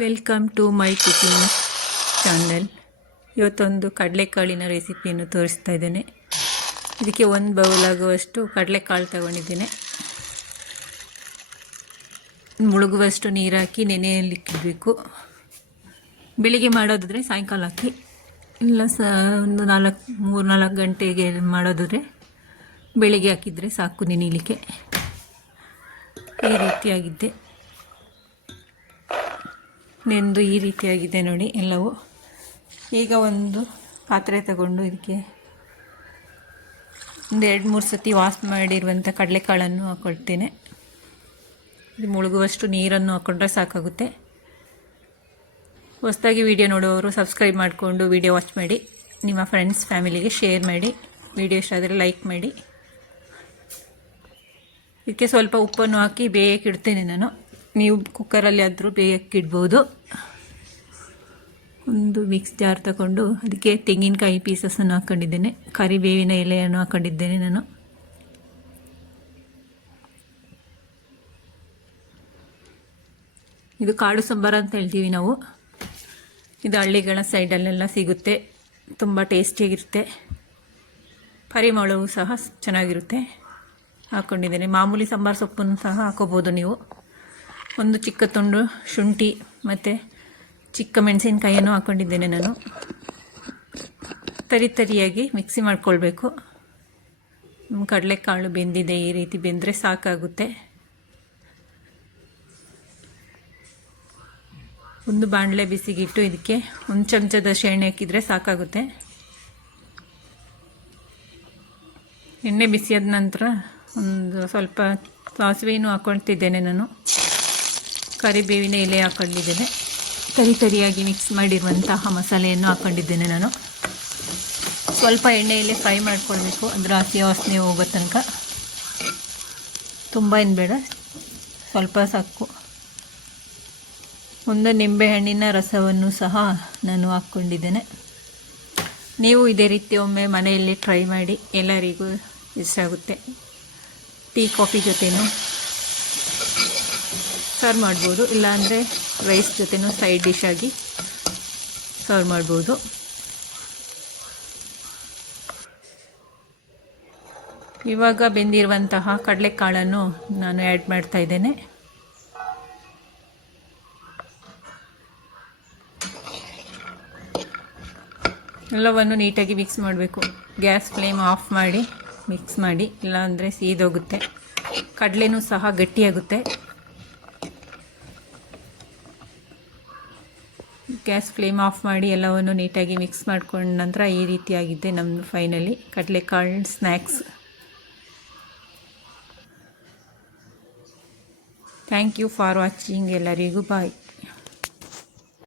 Welcome to my cooking channel. ಇವತ್ತೊಂದು ಕಡಲೆಕಾಳಿನ ರೆಸಿಪಿಯನ್ನು ತೋರಿಸ್ತಾ ಇದ್ದೇನೆ. ಇದಕ್ಕೆ ಒಂದು ಬೌಲ್ ಆಗುವಷ್ಟು ಕಡಲೆಕಾಳು ತಗೊಂಡಿದ್ದೇನೆ. ಮುಳುಗುವಷ್ಟು ನೀರು ಹಾಕಿ ನೆನೆಯಲಿಕ್ಕಿಡಬೇಕು. ಬೆಳಿಗ್ಗೆ ಮಾಡೋದಾದರೆ ಸಾಯಂಕಾಲ ಹಾಕಿ, ಇಲ್ಲ ಒಂದು 3-4 ಗಂಟೆಗೆ ಮಾಡೋದಾದರೆ ಬೆಳಿಗ್ಗೆ ಹಾಕಿದರೆ ಸಾಕು ನೆನೆಯಲಿಕ್ಕೆ. ಈ ರೀತಿಯಾಗಿದ್ದೆ ನೆಂದು ಈ ರೀತಿಯಾಗಿದೆ ನೋಡಿ ಎಲ್ಲವೂ. ಈಗ ಒಂದು ಪಾತ್ರೆ ತಗೊಂಡು ಇದಕ್ಕೆ ಒಂದು 2-3 ಸತಿ ವಾಶ್ ಮಾಡಿರುವಂಥ ಕಡಲೆಕಾಳನ್ನು ಹಾಕ್ಕೊಳ್ತೇನೆ. ಇದು ಮುಳುಗುವಷ್ಟು ನೀರನ್ನು ಹಾಕ್ಕೊಂಡ್ರೆ ಸಾಕಾಗುತ್ತೆ. ಹೊಸದಾಗಿ ವಿಡಿಯೋ ನೋಡುವವರು ಸಬ್ಸ್ಕ್ರೈಬ್ ಮಾಡಿಕೊಂಡು ವಿಡಿಯೋ ವಾಚ್ ಮಾಡಿ, ನಿಮ್ಮ ಫ್ರೆಂಡ್ಸ್ ಫ್ಯಾಮಿಲಿಗೆ ಶೇರ್ ಮಾಡಿ, ವಿಡಿಯೋ ಇಷ್ಟ ಆದರೆ ಲೈಕ್ ಮಾಡಿ. ಇದಕ್ಕೆ ಸ್ವಲ್ಪ ಉಪ್ಪನ್ನು ಹಾಕಿ ಬೇಯಕ್ಕಿಡ್ತೇನೆ ನಾನು. ನೀವು ಕುಕ್ಕರಲ್ಲಿ ಆದರೂ ಬೇಯಕ್ಕಿಡ್ಬೋದು. ಒಂದು ಮಿಕ್ಸ್ ಜಾರ್ ತಗೊಂಡು ಅದಕ್ಕೆ ತೆಂಗಿನಕಾಯಿ ಪೀಸಸನ್ನು ಹಾಕ್ಕೊಂಡಿದ್ದೇನೆ, ಕರಿಬೇವಿನ ಎಲೆಯನ್ನು ಹಾಕ್ಕೊಂಡಿದ್ದೇನೆ ನಾನು. ಇದು ಕಾಡು ಸಾಂಬಾರು ಅಂತ ಹೇಳ್ತೀವಿ ನಾವು. ಇದು ಹಳ್ಳಿಗಳ ಸೈಡಲ್ಲೆಲ್ಲ ಸಿಗುತ್ತೆ, ತುಂಬ ಟೇಸ್ಟಿಯಾಗಿರುತ್ತೆ, ಪರಿಮಳವೂ ಸಹ ಚೆನ್ನಾಗಿರುತ್ತೆ. ಹಾಕ್ಕೊಂಡಿದ್ದೇನೆ. ಮಾಮೂಲಿ ಸಾಂಬಾರು ಸೊಪ್ಪನ್ನು ಸಹ ಹಾಕೋಬೋದು ನೀವು. ಒಂದು ಚಿಕ್ಕ ತುಂಡು ಶುಂಠಿ ಮತ್ತು ಚಿಕ್ಕ ಮೆಣಸಿನಕಾಯಿಯನ್ನು ಹಾಕ್ಕೊಂಡಿದ್ದೇನೆ ನಾನು. ತರಿಯಾಗಿ ಮಿಕ್ಸಿ ಮಾಡ್ಕೊಳ್ಬೇಕು. ಕಡಲೆಕಾಳು ಬೆಂದಿದೆ, ಈ ರೀತಿ ಬೆಂದರೆ ಸಾಕಾಗುತ್ತೆ. ಒಂದು ಬಾಣಲೆ ಬಿಸಿಗಿಟ್ಟು ಇದಕ್ಕೆ ಒಂದು ಚಮಚದಷ್ಟು ಎಣ್ಣೆ ಹಾಕಿದರೆ ಸಾಕಾಗುತ್ತೆ. ಎಣ್ಣೆ ಬಿಸಿಯಾದ ನಂತರ ಒಂದು ಸ್ವಲ್ಪ ಸಾಸಿವೆಯನ್ನು ಹಾಕ್ಕೊಳ್ತಿದ್ದೇನೆ ನಾನು. ಕರಿಬೇವಿನ ಎಲೆ ಹಾಕ್ಕೊಂಡಿದ್ದೇನೆ. ತರಿಯಾಗಿ ಮಿಕ್ಸ್ ಮಾಡಿರುವಂತಹ ಮಸಾಲೆಯನ್ನು ಹಾಕ್ಕೊಂಡಿದ್ದೇನೆ ನಾನು. ಸ್ವಲ್ಪ ಎಣ್ಣೆಯಲ್ಲೇ ಫ್ರೈ ಮಾಡ್ಕೊಳ್ಬೇಕು, ಅದರ ಹಸಿ ವಾಸನೆ ಹೋಗೋ ತನಕ. ತುಂಬ ಏನು ಬೇಡ, ಸ್ವಲ್ಪ ಸಾಕು. ಒಂದು ನಿಂಬೆಹಣ್ಣಿನ ರಸವನ್ನು ಸಹ ನಾನು ಹಾಕ್ಕೊಂಡಿದ್ದೇನೆ. ನೀವು ಇದೇ ರೀತಿ ಒಮ್ಮೆ ಮನೆಯಲ್ಲಿ ಟ್ರೈ ಮಾಡಿ, ಎಲ್ಲರಿಗೂ ಇಷ್ಟ ಆಗುತ್ತೆ. ಟೀ ಕಾಫಿ ಜೊತೆನೂ ಸರ್ವ್ ಮಾಡ್ಬೋದು, ಇಲ್ಲಾಂದರೆ ರೈಸ್ ಜೊತೆನೂ ಸೈಡ್ ಡಿಶ್ ಆಗಿ ಸರ್ವ್ ಮಾಡ್ಬೋದು. ಇವಾಗ ಬೆಂದಿರುವಂತಹ ಕಡಲೆಕಾಳನ್ನು ನಾನು ಆ್ಯಡ್ ಮಾಡ್ತಾ ಇದ್ದೇನೆ. ಎಲ್ಲವನ್ನು ನೀಟಾಗಿ ಮಿಕ್ಸ್ ಮಾಡಬೇಕು. ಗ್ಯಾಸ್ ಫ್ಲೇಮ್ ಆಫ್ ಮಾಡಿ ಮಿಕ್ಸ್ ಮಾಡಿ, ಇಲ್ಲಾಂದರೆ ಸೀದೋಗುತ್ತೆ. ಕಡಲೆನೂ ಸಹ ಗಟ್ಟಿಯಾಗುತ್ತೆ. ಗ್ಯಾಸ್ ಫ್ಲೇಮ್ ಆಫ್ ಮಾಡಿ ಎಲ್ಲವನ್ನು ನೀಟಾಗಿ ಮಿಕ್ಸ್ ಮಾಡ್ಕೊಂಡ ನಂತರ ಈ ರೀತಿಯಾಗಿದೆ ನಮ್ಮದು ಫೈನಲಿ ಕಡಲೆಕಾಳು snacks. Thank you for watching. ಎಲ್ಲರಿಗೂ ಬಾಯ್.